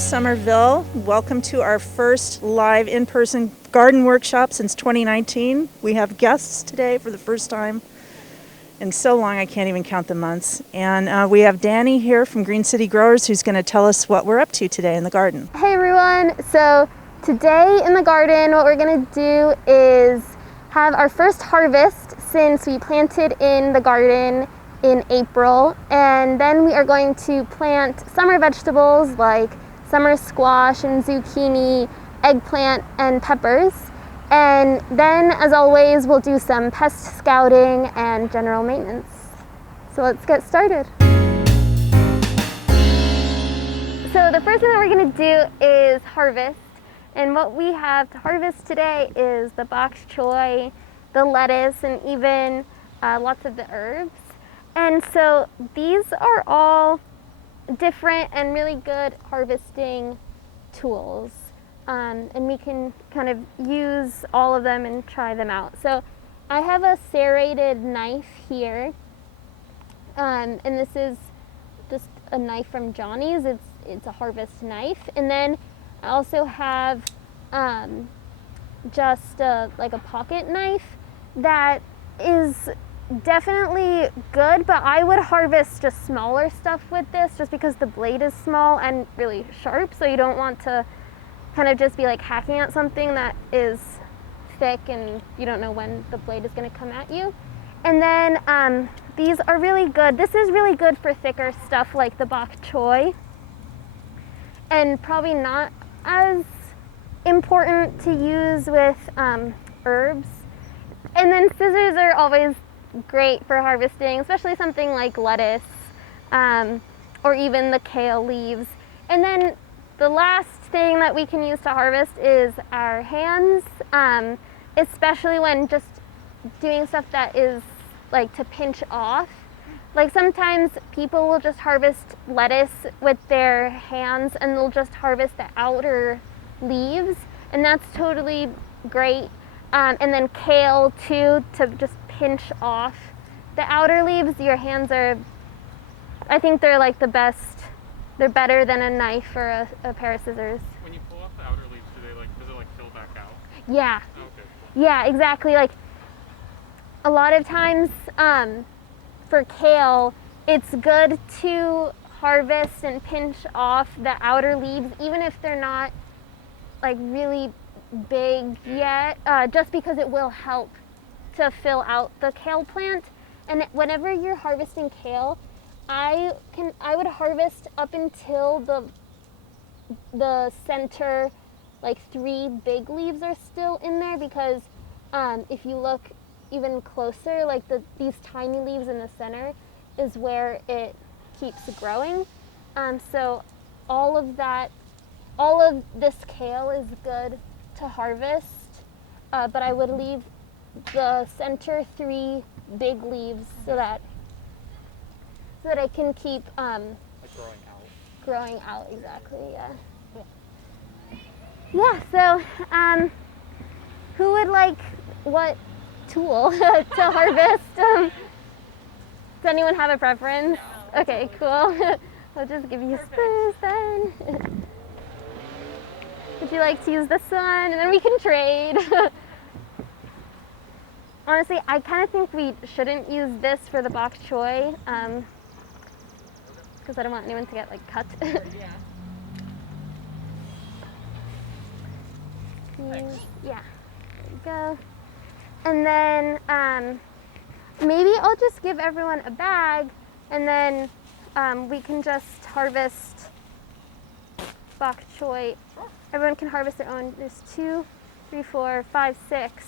Somerville. Welcome to our first live in-person garden workshop since 2019. We have guests today for the first time in so long I can't even count the months. And we have Danny here from Green City Growers who's going to tell us what we're up to today in the garden. Hey everyone, so today in the garden what we're going to do is have our first harvest since we planted in the garden in April, and then we are going to plant summer vegetables like summer squash and zucchini, eggplant and peppers, and then as always we'll do some pest scouting and general maintenance. So let's get started. So the first thing that we're going to do is harvest, and what we have to harvest today is the bok choy, the lettuce, and even lots of the herbs. And so these are all different and really good harvesting tools, and we can kind of use all of them and try them out. So I have a serrated knife here, and this is just a knife from Johnny's. It's a harvest knife. And then I also have just like a pocket knife that is definitely good, but I would harvest just smaller stuff with this just because the blade is small and really sharp, so you don't want to kind of just be like hacking at something that is thick and you don't know when the blade is going to come at you. And then these are really good. This is really good for thicker stuff like the bok choy, and probably not as important to use with herbs. And then scissors are always great for harvesting, especially something like lettuce or even the kale leaves. And then the last thing that we can use to harvest is our hands, especially when just doing stuff that is like to pinch off. Like sometimes people will just harvest lettuce with their hands and they'll just harvest the outer leaves, and that's totally great. And then kale too, to just pinch off the outer leaves. Your hands are, I think they're like the best. They're better than a knife or a pair of scissors. When you pull off the outer leaves, does it like fill back out? Yeah. Oh, okay. Yeah, exactly. Like a lot of times for kale, it's good to harvest and pinch off the outer leaves, even if they're not like really big yet, just because it will help to fill out the kale plant. And whenever you're harvesting kale, I would harvest up until the center, like 3 big leaves are still in there, because if you look even closer, like these tiny leaves in the center is where it keeps growing. So all of this kale is good to harvest, but I would leave the center 3 big leaves so that I can keep Like growing out, exactly. Yeah. So who would like what tool to harvest? Does anyone have a preference? No. Okay, cool. I'll just give you scissors then. Would you like to use this one? And then we can trade. Honestly, I kind of think we shouldn't use this for the bok choy, because I don't want anyone to get like cut. Yeah. Yeah, there you go. And then maybe I'll just give everyone a bag, and then we can just harvest bok choy. Everyone can harvest their own. There's 2, 3, 4, 5, 6,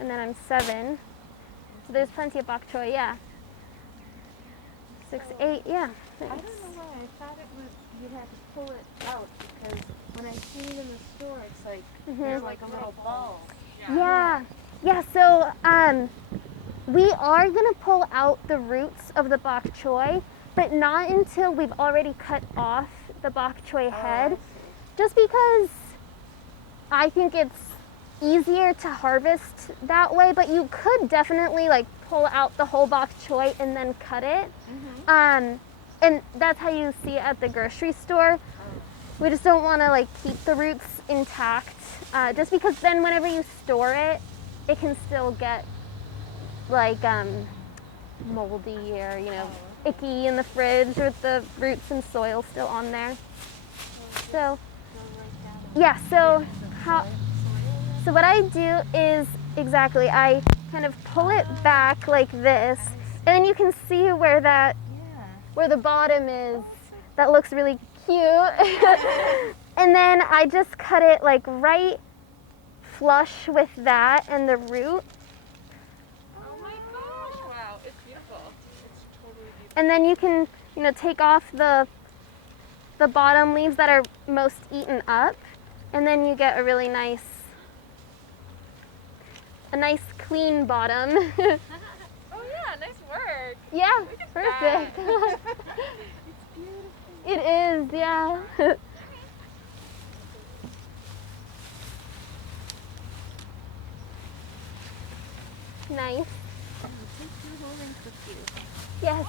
and then I'm 7. So there's plenty of bok choy, yeah. 6, 8, yeah. Thanks. I don't know why I thought it was you'd have to pull it out, because when I see it in the store, it's like they're like a little ball. Yeah. So we are gonna pull out the roots of the bok choy, but not until we've already cut off the bok choy head, just because I think it's easier to harvest that way. But you could definitely like pull out the whole bok choy and then cut it. And that's how you see it at the grocery store. We just don't want to like keep the roots intact, just because then whenever you store it, it can still get like moldy or icky in the fridge with the roots and soil still on there. So yeah, so what I do is exactly I kind of pull it back like this, and then you can see where the bottom is. That looks really cute. And then I just cut it like right flush with that and the root. Oh my gosh, wow, it's beautiful. It's totally beautiful. And then you can, take off the bottom leaves that are most eaten up, and then you get a really nice clean bottom. Oh yeah, nice work. Yeah, Look at perfect. that. It is, yeah. Nice. Yes.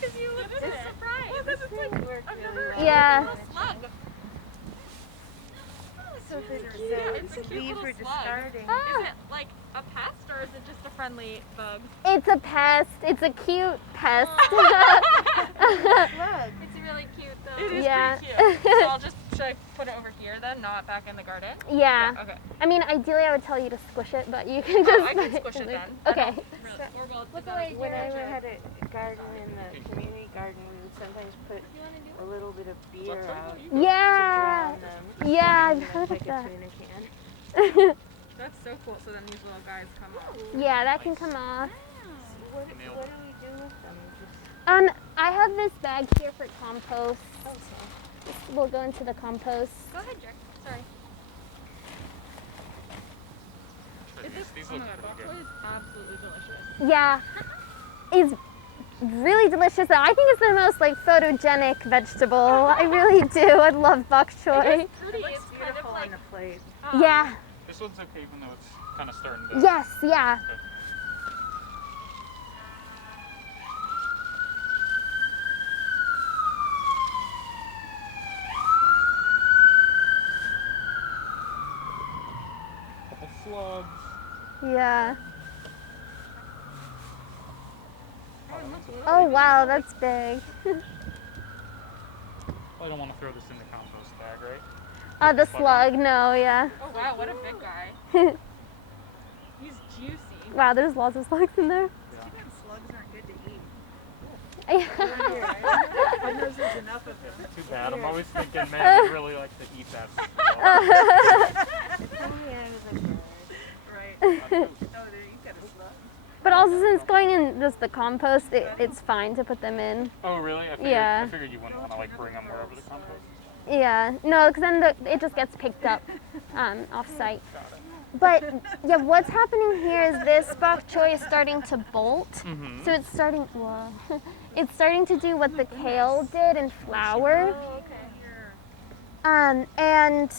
Because you look surprised. Well, this is like another Yeah. little slug. So It's a the cute leaves little were slug. discarding. Is it like a pest or is it just a friendly bug? It's a pest. It's a cute pest. Look. It's really cute though. It is Yeah. pretty cute. So should I put it over here then, not back in the garden? Yeah. Okay. I mean, ideally, I would tell you to squish it, but you can Oh, just. I can squish it then. Okay. When I had a garden in the community garden, we would sometimes put a little bit of beer out to Yeah. drown them. Yeah, I've And heard like of a that. tuna can. That's so cool. So then these little guys come off. Yeah, that can come off. What do we do with them? I have this bag here for compost. Just, We'll go into the compost. Go ahead, Jack. Sorry. These look pretty good. Is absolutely delicious. Yeah, it's really delicious. I think it's the most like photogenic vegetable. I really do. I love bok choy. Pretty. It's It's kind beautiful of like on the plate. Yeah. This one's okay, even though it's kind of starting to. Yes. Yeah. Couple slugs. Yeah. Oh wow, that's big. I don't want to throw this in the compost bag, right? The slug. No. Yeah. Oh wow, what a big guy. He's juicy. Wow, there's lots of slugs in there. Slugs aren't good to eat. There's enough of them. Too bad. I'm always thinking, man, I'd really like to eat that. Right. Oh, there you got a slug. But also, since going in just the compost, it's fine to put them in. Oh, really? I Yeah. figured you wouldn't want to like bring them wherever the compost is. Yeah, no, because then it just gets picked up off site. But yeah, what's happening here is this bok choy is starting to bolt. Mm-hmm. So it's starting, it's starting to do what the kale did and flower. And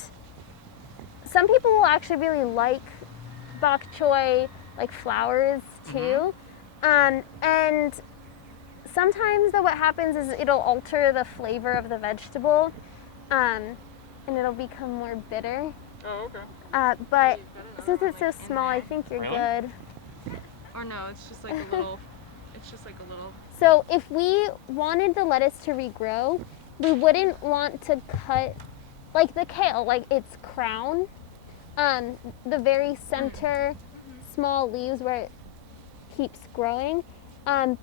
some people will actually really like bok choy, like flowers too. And sometimes though what happens is it'll alter the flavor of the vegetable, and it'll become more bitter. Oh, okay. But since it's so small, I think you're Really? good. Or no, it's just like a little. It's just like a little. So if we wanted the lettuce to regrow, we wouldn't want to cut, like the kale, like its crown, the very center small leaves where it keeps growing, and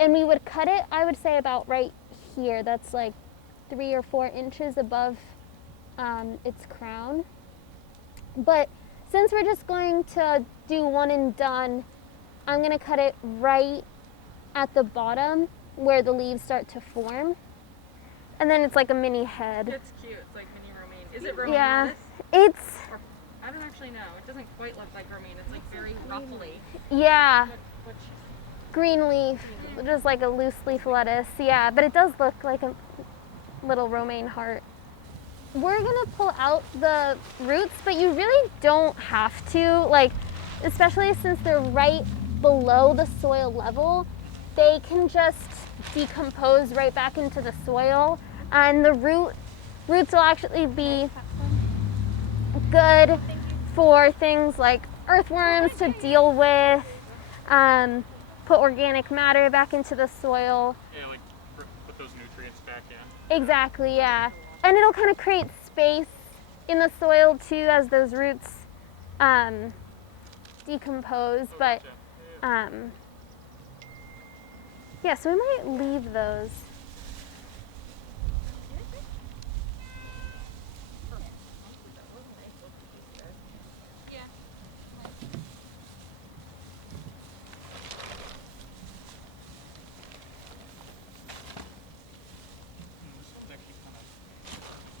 we would cut it, I would say about right here. That's like 3 or 4 inches above its crown. But since we're just going to do one and done, I'm gonna cut it right at the bottom where the leaves start to form. And then it's like a mini head. It's cute. It's like mini romaine. Is it romaine Yeah, lettuce? it's, Or, I don't actually know. It doesn't quite look like romaine. It's like very ruffly. yeah, What's green leaf, just like a loose leaf lettuce. Yeah, but it does look like a little romaine heart. We're gonna pull out the roots, but you really don't have to, like, especially since they're right below the soil level, they can just decompose right back into the soil, and the roots will actually be good for things like earthworms to deal with, put organic matter back into the soil. Yeah, like put those nutrients back in. Exactly, yeah. And it'll kind of create space in the soil too as those roots decompose. But yeah, so we might leave those.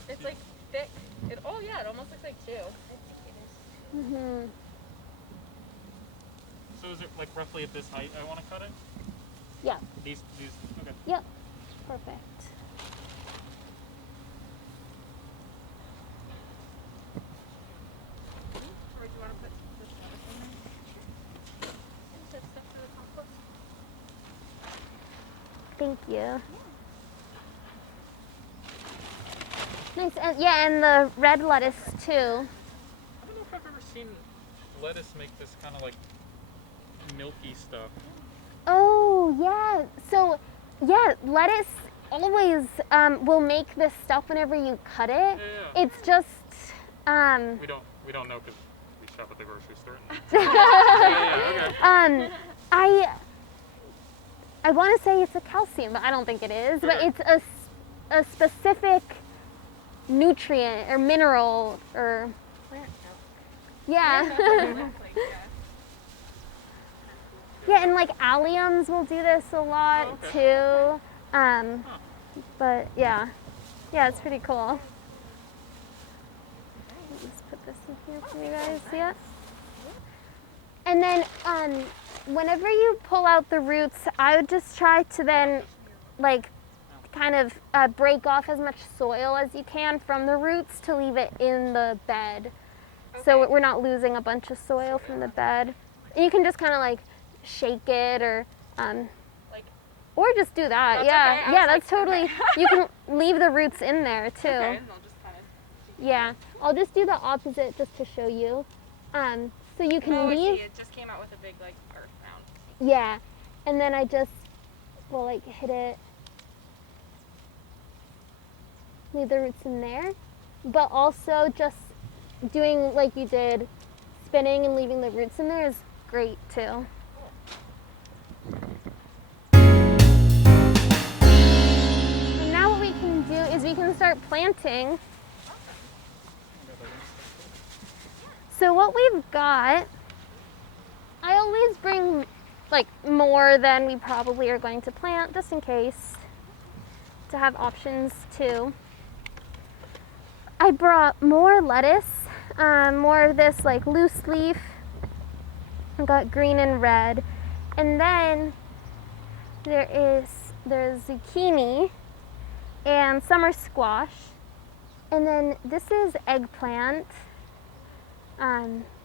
It's like thick. Oh yeah, it almost looks like two. Mm-hmm. So is it like roughly at this height I want to cut it? Yeah. These, okay. Yep. Perfect. Or do you want to put this lettuce in there? Is that stuff for the compost? Thank you. Nice. And yeah, and the red lettuce too. I don't know if I've ever seen lettuce make this kind of like milky stuff. Oh, yeah. So, yeah, lettuce always will make this stuff whenever you cut it. Yeah. It's just We don't know because we shop at the grocery store. Okay. I want to say it's a calcium, but I don't think it is. But Okay. it's a specific nutrient or mineral or yeah. Yeah, and like alliums will do this a lot too. But yeah, it's pretty cool. Let's put this in here for you guys. See it? And then whenever you pull out the roots, I would just try to then like kind of break off as much soil as you can from the roots to leave it in the bed. So we're not losing a bunch of soil from the bed. And you can just kind of like shake it or just do that. That's Yeah, okay. yeah, that's totally. You can leave the roots in there too. Okay, and they'll just kind of. Yeah, I'll just do the opposite just to show you. So you can Oh, I leave. see. It just came out with a big like earth mound. Yeah, and then I just will like hit it. Leave the roots in there, but also just doing like you did, spinning and leaving the roots in there is great too. And now what we can do is we can start planting. So what we've got, I always bring like more than we probably are going to plant just in case, to have options too. I brought more lettuce, more of this like loose leaf. I got green and red. And then there's zucchini and summer squash. And then this is eggplant.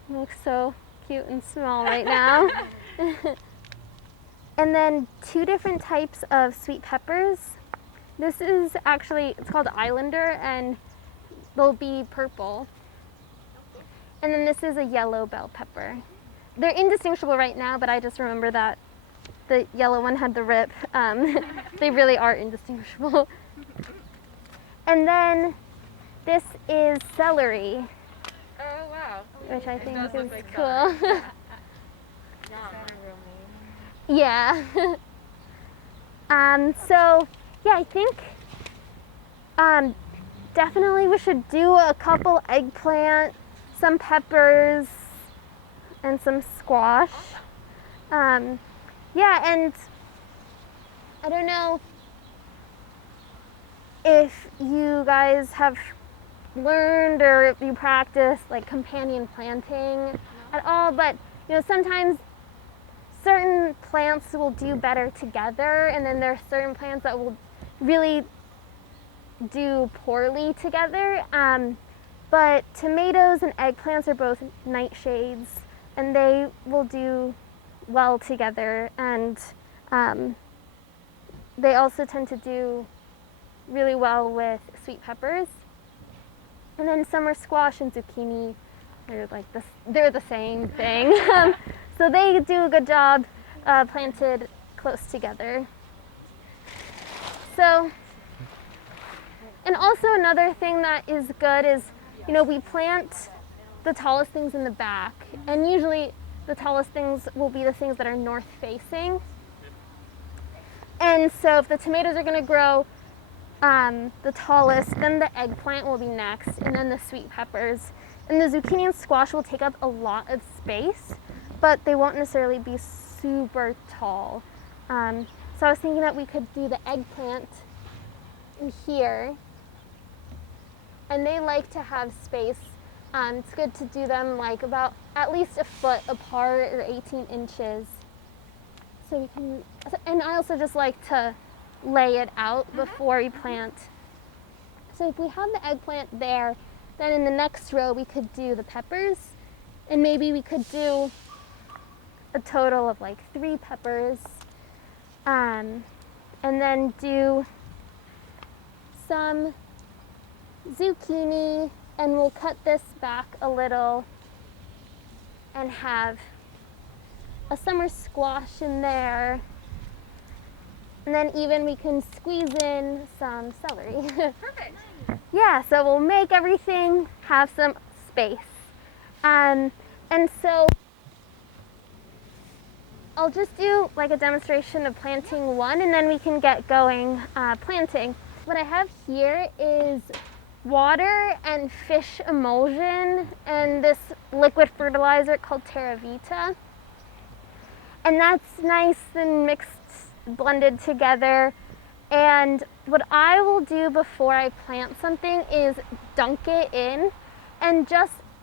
Looks so cute and small right now. And then 2 different types of sweet peppers. This is actually, it's called Islander, and they'll be purple. And then this is a yellow bell pepper. They're indistinguishable right now, but I just remember that the yellow one had the rip. They really are indistinguishable. And then this is celery, Oh wow. which I think does is look like cool. celery. Yeah. So yeah, I think definitely we should do a couple eggplant, some peppers, and some squash. Yeah, and I don't know if you guys have learned or if you practice like companion planting at all, but you know, sometimes certain plants will do better together, and then there are certain plants that will really do poorly together. But tomatoes and eggplants are both nightshades, and they will do well together. And they also tend to do really well with sweet peppers. And then summer squash and zucchini, they're the same thing. So they do a good job planted close together. So, and also another thing that is good is, we plant the tallest things in the back, and usually the tallest things will be the things that are north facing. And so if the tomatoes are going to grow the tallest, then the eggplant will be next, and then the sweet peppers. And the zucchini and squash will take up a lot of space, but they won't necessarily be super tall. So I was thinking that we could do the eggplant in here, and they like to have space. It's good to do them like about at least a foot apart or 18 inches. So we can, and I also just like to lay it out before we plant. So if we have the eggplant there, then in the next row we could do the peppers, and maybe we could do a total of like 3 peppers, and then do some zucchini, and we'll cut this back a little and have a summer squash in there. And then even we can squeeze in some celery. Perfect. Yeah, so we'll make everything have some space. And so I'll just do like a demonstration of planting one, and then we can get going planting. What I have here is water and fish emulsion and this liquid fertilizer called Terravita. And that's nice and mixed, blended together. And what I will do before I plant something is dunk it in, and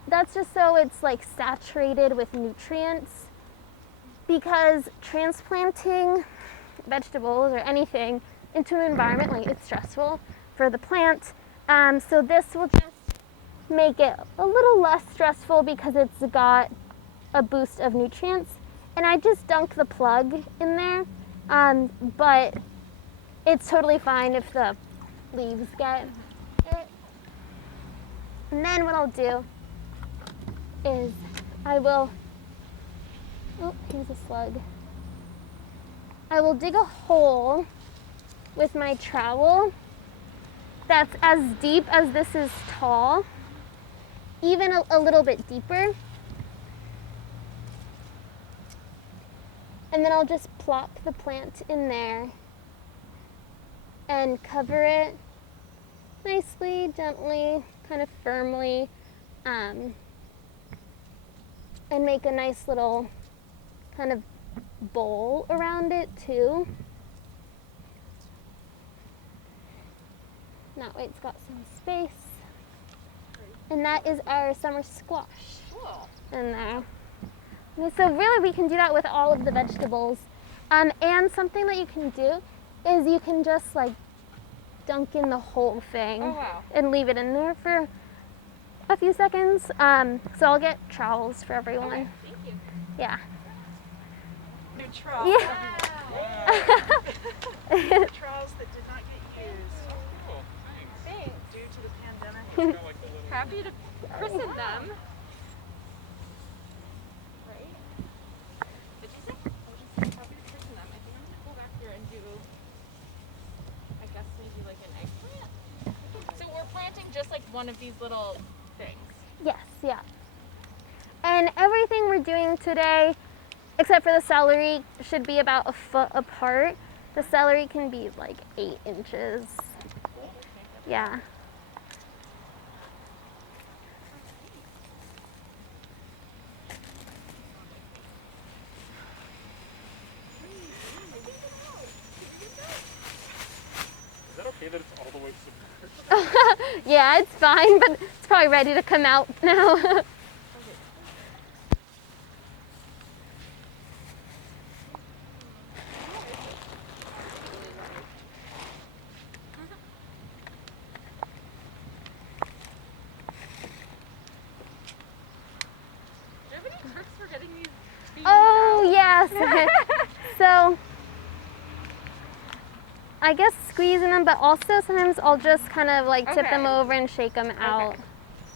that's just so it's like saturated with nutrients, because transplanting vegetables or anything into an environment, like, it's stressful for the plant. So this will just make it a little less stressful because it's got a boost of nutrients. And I just dunk the plug in there, but it's totally fine if the leaves get it. And then what I'll do is I will, oh, here's a slug. I will dig a hole with my trowel that's as deep as this is tall, even a little bit deeper. And then I'll just plop the plant in there and cover it nicely, gently, kind of firmly, and make a nice little kind of bowl around it too. That way it's got some space. And that is our summer squash in there. And so really we can do that with all of the vegetables. And something that you can do is you can just like dunk in the whole thing. Oh, wow. And leave it in there for a few seconds. So I'll get trowels for everyone. Okay, thank you. Yeah. New trowel. Yeah. Trowels that did not get used Cool, thanks. Thanks. due to the pandemic. It's got like the little Happy to christen them. Right? Did you say? I was just saying happy to christen them. I think I'm gonna go back here and do, I guess maybe like an eggplant. So we're planting just like one of these little things. Yes, yeah. And everything we're doing today, except for the celery, should be about a foot apart. The celery can be like 8 inches. Yeah. Is that okay that it's all the way submerged? Yeah, it's fine, but it's probably ready to come out now. Do you have any tricks for getting these babies Oh, out? yes. So I guess squeezing them, but also sometimes I'll just kind of like tip them Okay. over and shake them out. Okay.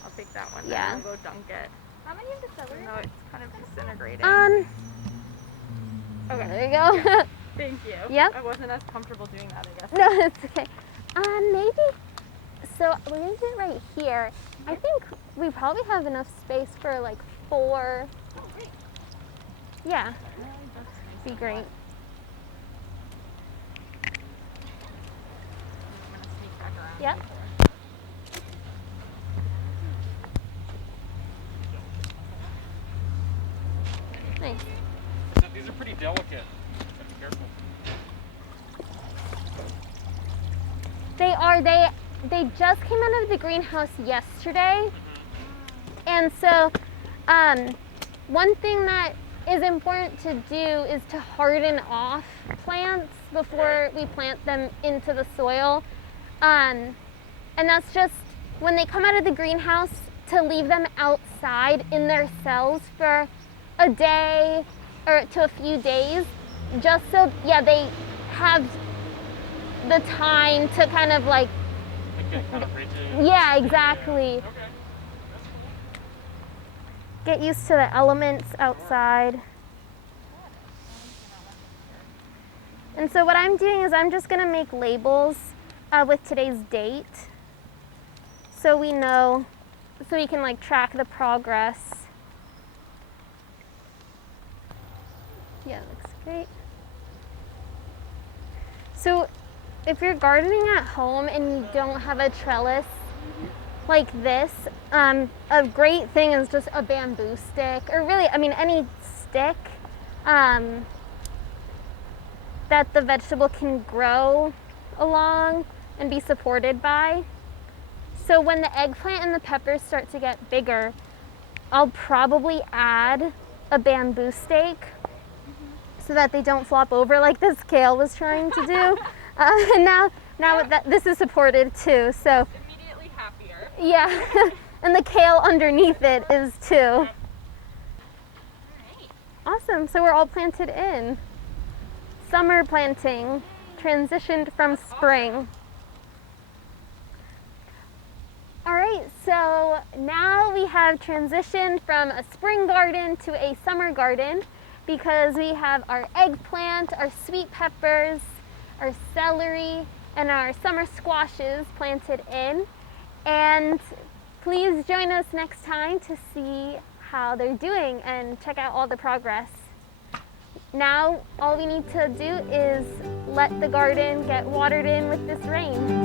I'll take that one. Yeah. And I'll go dunk it. How many of the celery? No, it's kind of disintegrating. There Okay. you go. Thank you. Yep. I wasn't as comfortable doing that, I guess. No, it's okay. Maybe. So we're gonna do it right here. I think we probably have enough space for like 4. Oh, great. Yeah, That's nice. be great. I'm gonna sneak back around. Yep. Nice. So these are pretty delicate. So be careful. They are. They just came out of the greenhouse yesterday, and so one thing that is important to do is to harden off plants before we plant them into the soil, and that's just when they come out of the greenhouse to leave them outside in their cells for a day or to a few days, just so they have the time to kind of like, Like get kind of rigid. yeah, exactly. Okay. That's cool. Get used to the elements outside. And so what I'm doing is I'm just gonna make labels with today's date, so we know, so we can like track the progress. Yeah, it looks great. So if you're gardening at home and you don't have a trellis like this, a great thing is just a bamboo stick, or really, I mean, any stick that the vegetable can grow along and be supported by. So when the eggplant and the peppers start to get bigger, I'll probably add a bamboo stake so that they don't flop over like this kale was trying to do. And now that this is supported too, so Immediately happier. yeah, and the kale underneath it is too. Alright. Awesome, so we're all planted in. Summer planting, transitioned from spring. All right, so now we have transitioned from a spring garden to a summer garden because we have our eggplant, our sweet peppers, our celery, and our summer squashes planted in. And please join us next time to see how they're doing and check out all the progress. Now, all we need to do is let the garden get watered in with this rain.